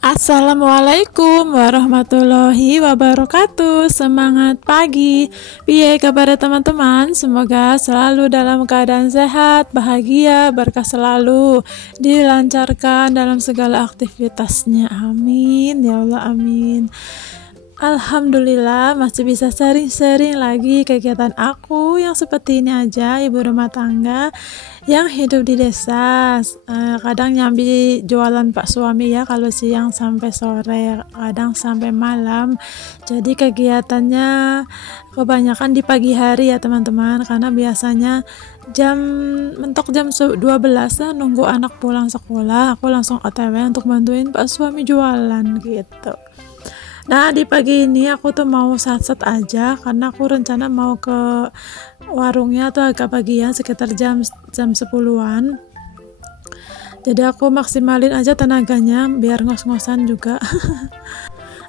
Assalamualaikum warahmatullahi wabarakatuh. Semangat pagi. Piye kabar teman-teman? Semoga selalu dalam keadaan sehat, bahagia, berkah selalu, dilancarkan dalam segala aktivitasnya. Amin ya Allah, amin. Alhamdulillah masih bisa sering-sering lagi kegiatan aku yang seperti ini aja, ibu rumah tangga yang hidup di desa. Kadang nyambi jualan pak suami ya, kalau siang sampai sore, kadang sampai malam. Jadi kegiatannya kebanyakan di pagi hari ya teman-teman, karena biasanya mentok jam 12 nunggu anak pulang sekolah, aku langsung OTW untuk bantuin pak suami jualan gitu. Nah di pagi ini aku tuh mau sat-sat aja, karena aku rencana mau ke warungnya tuh agak pagian, sekitar jam 10-an. Jadi aku maksimalin aja tenaganya biar ngos-ngosan juga.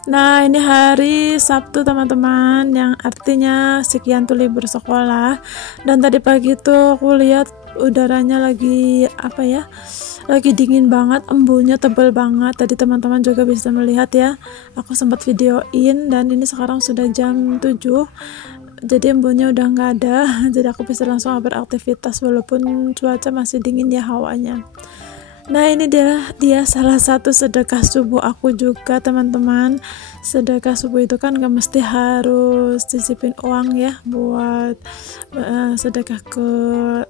Nah ini hari Sabtu teman-teman, yang artinya sekian tuh libur sekolah. Dan tadi pagi tuh aku lihat udaranya lagi lagi dingin banget, embunnya tebal banget. Tadi teman-teman juga bisa melihat ya, aku sempat videoin, dan ini sekarang sudah jam 7, jadi embunnya udah nggak ada. Jadi aku bisa langsung beraktivitas walaupun cuaca masih dingin ya hawanya. Nah ini dia salah satu sedekah subuh aku juga teman-teman. Sedekah subuh itu kan gak mesti harus sisipin uang ya buat sedekah ke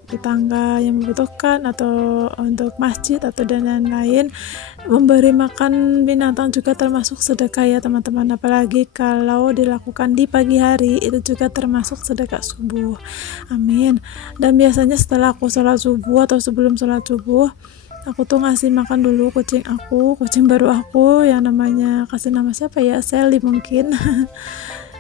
tetangga yang membutuhkan atau untuk masjid atau dan lain-lain. Memberi makan binatang juga termasuk sedekah ya teman-teman, apalagi kalau dilakukan di pagi hari, itu juga termasuk sedekah subuh. Amin. Dan biasanya setelah aku sholat subuh atau sebelum sholat subuh, aku tuh ngasih makan dulu kucing baru aku, yang namanya, kasih nama siapa ya, Sally mungkin.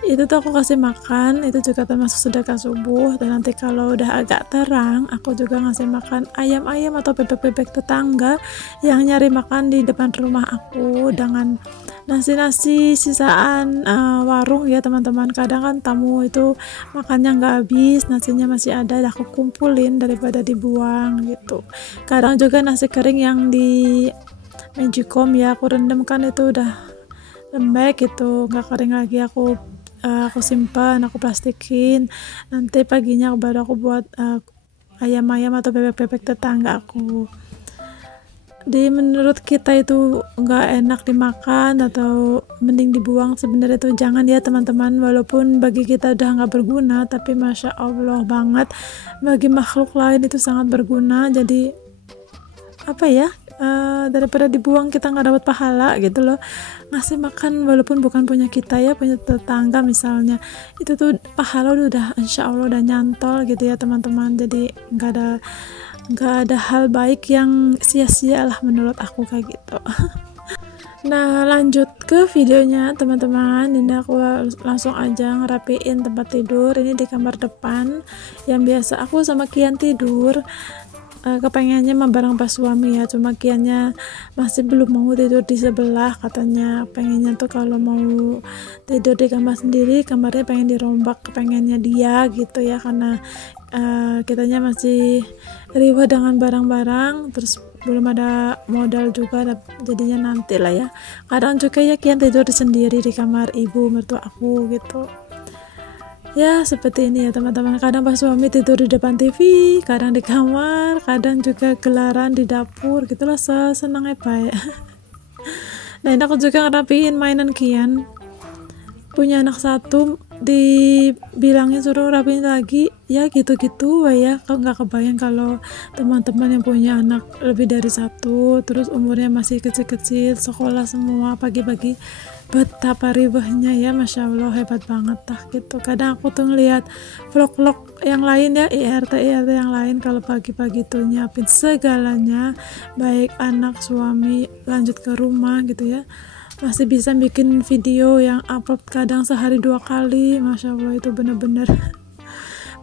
Itu tuh aku kasih makan, itu juga termasuk sedekah subuh. Dan nanti kalau udah agak terang, aku juga ngasih makan ayam-ayam atau bebek-bebek tetangga yang nyari makan di depan rumah aku dengan nasi-nasi sisaan warung ya teman-teman. Kadang kan tamu itu makannya nggak habis, nasinya masih ada, aku kumpulin daripada dibuang gitu. Kadang juga nasi kering yang di Magicom ya, aku rendam kan, itu udah lembek gitu, nggak kering lagi, aku simpan, aku plastikin. Nanti paginya baru aku buat ayam-ayam atau bebek-bebek tetangga aku. Menurut kita itu nggak enak dimakan atau mending dibuang, sebenarnya itu jangan ya teman-teman. Walaupun bagi kita udah nggak berguna, tapi masya Allah banget bagi makhluk lain itu sangat berguna. Jadi daripada dibuang kita nggak dapat pahala gitu loh. Ngasih makan walaupun bukan punya kita ya, punya tetangga misalnya, itu tuh pahala udah insya Allah udah nyantol gitu ya teman-teman. Jadi nggak ada hal baik yang sia-sia lah menurut aku kayak gitu. Nah lanjut ke videonya teman-teman. Ini aku langsung aja ngerapiin tempat tidur. Ini di kamar depan yang biasa aku sama Kian tidur. Kepengennya bareng pas suami ya, cuma Kiannya masih belum mau tidur di sebelah. Katanya pengennya tuh kalau mau tidur di kamar sendiri, kamarnya pengen dirombak, kepengennya dia gitu ya, karena kitanya masih riwah dengan barang-barang, terus belum ada modal juga, jadinya nanti lah ya. Kadang juga ya Kian tidur sendiri di kamar ibu mertua aku gitu ya, seperti ini ya teman-teman. Kadang pas suami tidur di depan TV, kadang di kamar, kadang juga gelaran di dapur gitulah, senang apa ya. Nah ini aku juga ngerapiin mainan Kian, punya anak satu, dibilangin suruh rapiin lagi ya gitu-gitu ya. Kalau nggak kebayang kalau teman-teman yang punya anak lebih dari satu, terus umurnya masih kecil-kecil, sekolah semua, pagi-pagi, betapa ribahnya ya, masya Allah, hebat banget dah gitu. Kadang aku tuh ngeliat vlog-vlog yang lain ya, IRT yang lain, kalau pagi-pagi tuh nyiapin segalanya, baik anak, suami, lanjut ke rumah gitu ya, masih bisa bikin video yang upload kadang sehari 2 kali. Masya Allah, itu bener-bener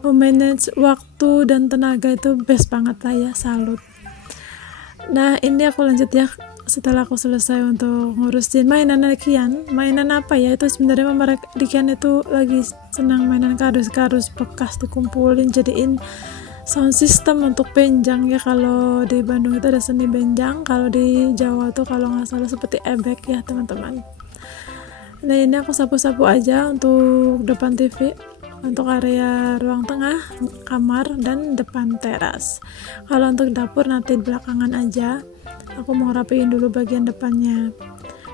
memanage waktu dan tenaga itu best banget lah ya, salut. Nah ini aku lanjut ya, setelah aku selesai untuk ngurusin mainan Kian. Mainan apa ya, itu sebenarnya mereka di Kian itu lagi senang mainan kardus-kardus bekas dikumpulin jadiin sound system untuk benjang ya. Kalau di Bandung itu ada seni benjang, kalau di Jawa tuh kalau nggak salah seperti ebek ya teman-teman. Nah ini aku sapu-sapu aja untuk depan TV, untuk area ruang tengah, kamar, dan depan teras. Kalau untuk dapur nanti belakangan aja, aku mau rapiin dulu bagian depannya.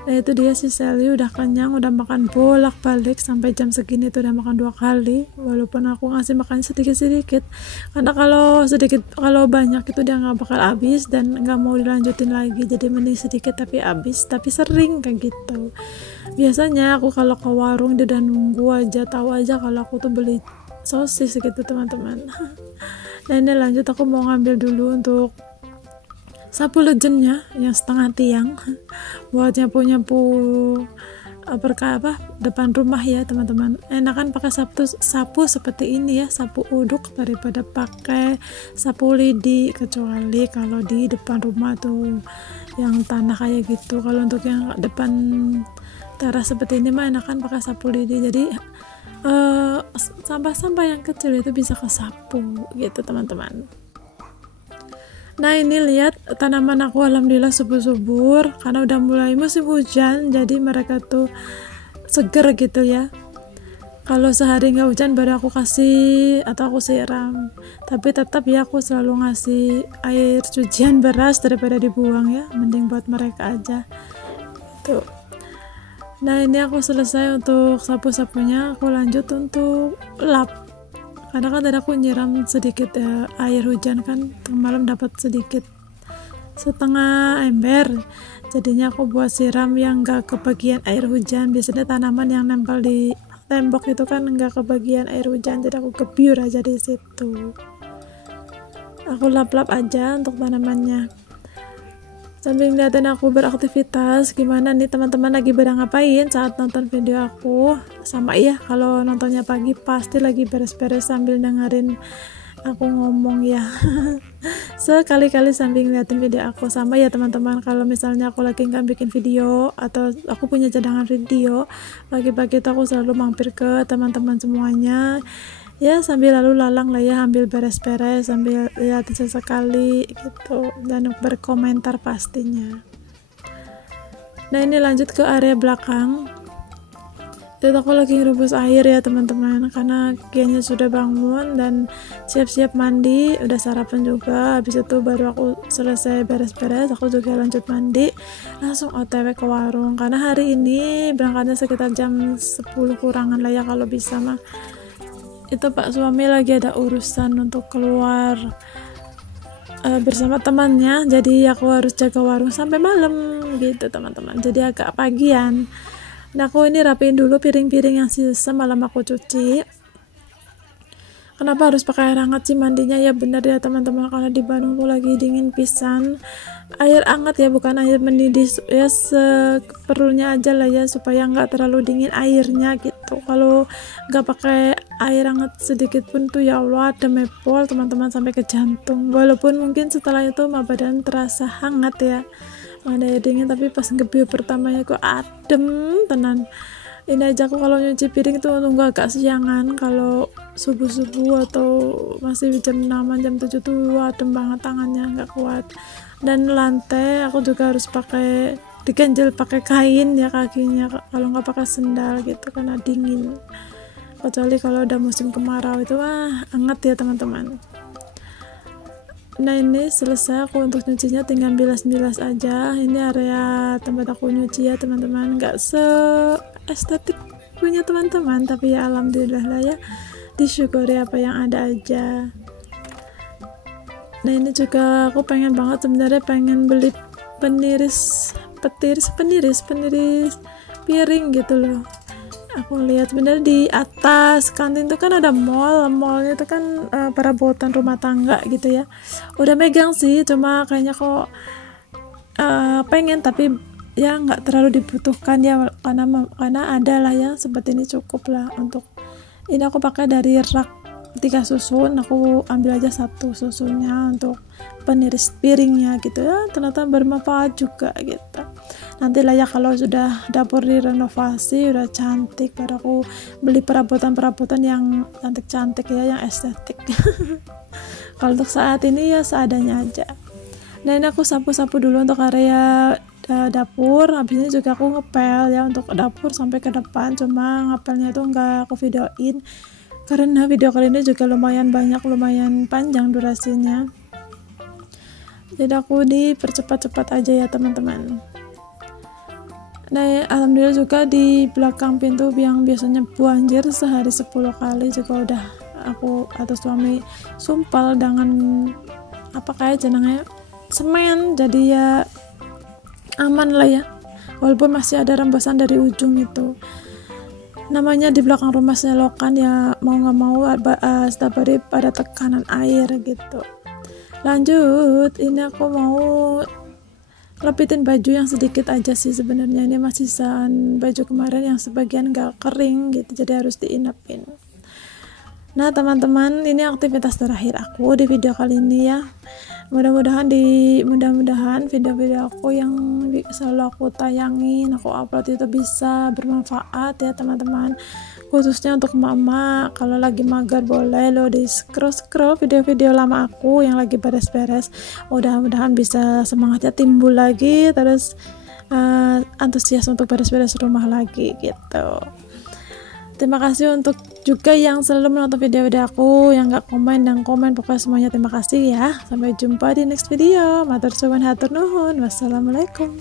Nah itu dia si Sally udah kenyang, udah makan bolak-balik sampai jam segini tuh udah makan 2 kali, walaupun aku ngasih makan sedikit-sedikit karena kalau banyak itu dia nggak bakal habis dan nggak mau dilanjutin lagi, jadi mending sedikit tapi habis, tapi sering kayak gitu. Biasanya aku kalau ke warung dia udah nunggu aja, tahu aja kalau aku tuh beli sosis gitu teman-teman. Nah ini lanjut, aku mau ngambil dulu untuk sapu lejennya yang setengah tiang buat nyapu depan rumah ya teman-teman. Enakan pakai sapu seperti ini ya, sapu uduk daripada pakai sapu lidi, kecuali kalau di depan rumah tuh yang tanah kayak gitu. Kalau untuk yang depan teras seperti ini mah enakan pakai sapu lidi, jadi sampah-sampah yang kecil itu bisa kesapu gitu teman-teman. Nah ini lihat tanaman aku, alhamdulillah subur-subur karena udah mulai musim hujan, jadi mereka tuh seger gitu ya. Kalau sehari nggak hujan baru aku kasih atau aku siram, tapi tetap ya aku selalu ngasih air cucian beras daripada dibuang ya, mending buat mereka aja tuh. Nah ini aku selesai untuk sapu-sapunya, aku lanjut untuk lap. Karena kan tadi aku nyiram sedikit air hujan kan, malam dapat sedikit setengah ember, jadinya aku buat siram yang gak kebagian air hujan. Biasanya tanaman yang nempel di tembok itu kan gak kebagian air hujan, jadi aku gebyur aja di situ. Aku lap-lap aja untuk tanamannya sambil ngeliatin aku beraktivitas. Gimana nih teman-teman lagi pada ngapain saat nonton video aku? Sama ya, kalau nontonnya pagi pasti lagi beres-beres sambil dengerin aku ngomong ya. Sekali-kali sambil ngeliatin video aku. Sama ya teman-teman, kalau misalnya aku lagi nggak bikin video atau aku punya cadangan video, pagi-pagi itu aku selalu mampir ke teman-teman semuanya ya, sambil lalu lalang lah ya, ambil beres-beres sambil lihat sesekali gitu dan berkomentar pastinya. Nah ini lanjut ke area belakang. Itu aku lagi ngerebus air ya teman-teman, karena kayaknya sudah bangun dan siap-siap mandi, udah sarapan juga. Habis itu baru aku selesai beres-beres, aku juga lanjut mandi, langsung OTW ke warung karena hari ini berangkatnya sekitar jam 10 kurangan lah ya kalau bisa mah. Itu Pak suami lagi ada urusan untuk keluar bersama temannya, jadi aku harus jaga warung sampai malam gitu teman-teman, jadi agak pagian. Nah aku ini rapiin dulu piring-piring yang sisa malam aku cuci. Kenapa harus pakai air hangat sih mandinya? Ya benar ya teman-teman, karena di Bandung tuh lagi dingin pisan. Air hangat ya, bukan air mendidih ya, seperlunya aja lah ya, supaya nggak terlalu dingin airnya gitu. Kalau nggak pakai air hangat sedikit pun tuh ya Allah demepol teman-teman sampai ke jantung. Walaupun mungkin setelah itu mah badan terasa hangat ya, ada air dingin, tapi pas ngebiu pertamanya kok adem tenan. Ini aja aku kalau nyuci piring tuh nunggu agak siangan, kalau subuh-subuh atau masih jam 6 jam 7 tuh adem banget tangannya, nggak kuat. Dan lantai aku juga harus pakai diganjel pakai kain ya kakinya, kalau nggak pakai sendal gitu karena dingin. Kecuali kalau udah musim kemarau itu hangat ya teman-teman. Nah ini selesai aku untuk nyucinya, tinggal bilas-bilas aja. Ini area tempat aku nyuci ya teman-teman, nggak estetik punya teman-teman, tapi ya alhamdulillah lah ya, disyukuri apa yang ada aja. Nah ini juga aku pengen banget sebenarnya, pengen beli peniris piring gitu loh. Aku lihat sebenarnya di atas kantin tuh kan ada mallnya itu kan perabotan rumah tangga gitu ya, udah megang sih, cuma kayaknya kok pengen, tapi ya nggak terlalu dibutuhkan ya, karena ada lah ya seperti ini cukup lah. Untuk ini aku pakai dari rak 3 susun, aku ambil aja 1 susunnya untuk peniris piringnya gitu ya. Ternyata bermanfaat juga gitu. Nantilah ya kalau sudah dapur direnovasi udah cantik, baru aku beli perabotan-perabotan yang cantik-cantik ya, yang estetik. Kalau untuk saat ini ya seadanya aja. Nah ini aku sapu-sapu dulu untuk area dapur. Habis ini juga aku ngepel ya untuk dapur sampai ke depan, cuma ngepelnya itu nggak aku videoin karena video kali ini juga lumayan banyak, lumayan panjang durasinya, jadi aku dipercepat-cepat aja ya teman-teman. Nah alhamdulillah juga di belakang pintu yang biasanya banjir sehari 10 kali juga udah aku atau suami sumpal dengan apa kayak jenengnya semen, jadi ya aman lah ya, walaupun masih ada rembesan dari ujung itu. Namanya di belakang rumah selokan ya, mau nggak mau setiap hari pada tekanan air gitu. Lanjut, ini aku mau lepitin baju yang sedikit aja sih sebenarnya. Ini masih sisaan baju kemarin yang sebagian nggak kering gitu, jadi harus diinapin. Nah teman-teman, ini aktivitas terakhir aku di video kali ini ya. Mudah-mudahan video-video aku yang selalu aku tayangin, aku upload itu bisa bermanfaat ya teman-teman, khususnya untuk mama. Kalau lagi mager boleh lo di scroll video-video lama aku yang lagi beres-beres, mudah-mudahan bisa semangatnya timbul lagi, terus antusias untuk beres-beres rumah lagi gitu. Terima kasih untuk juga yang selalu menonton video-video aku, yang gak komen dan komen, pokoknya semuanya terima kasih ya. Sampai jumpa di next video. Matur suwun hatur nuhun. Wassalamualaikum.